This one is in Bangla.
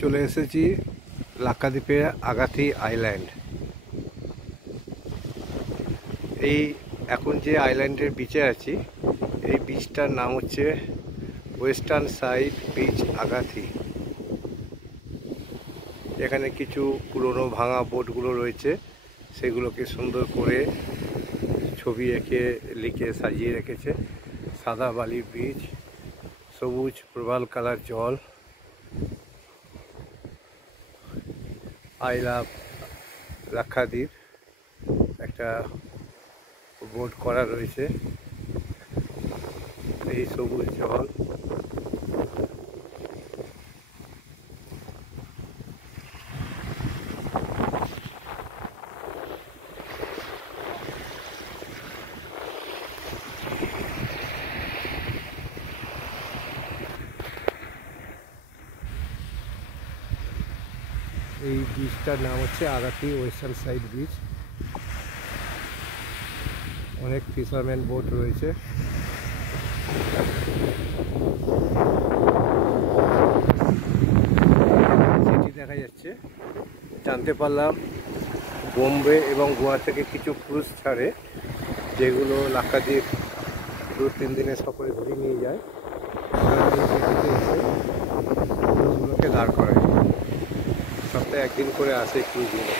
চলে এসেছি লাক্ষাদ্বীপের আগাথি আইল্যান্ড। এই এখন যে আইল্যান্ডের বিচে আছি, এই বিচটার নাম হচ্ছে ওয়েস্টার্ন সাইড বিচ আগাথি। এখানে কিছু পুরনো ভাঙা বোটগুলো রয়েছে, সেগুলোকে সুন্দর করে ছবি এঁকে লিখে সাজিয়ে রেখেছে। সাদা বালির বিচ, সবুজ প্রবাল কালার জল, আই লাভ লাক্ষাদ্বীপ একটা বোর্ড করা রয়েছে। এই সবুজ জল, এই বিচটার নাম হচ্ছে আগাথি ওয়েস্টার্ন সাইড বিচ। অনেক ফিশারম্যান বোট রয়েছে। সিটি দেখা যাচ্ছে। জানতে পারলাম বোম্বে এবং গোয়া থেকে কিছু ক্রুজ ছাড়ে, যেগুলো লাক্ষাদ্বীপ 2-3 দিনের সফরে ঘুরিয়ে নিয়ে যায়। ক্রুজগুলোকে দাঁড় করায়, সপ্তাহে একদিন করে আসে ক্রুজগুলো।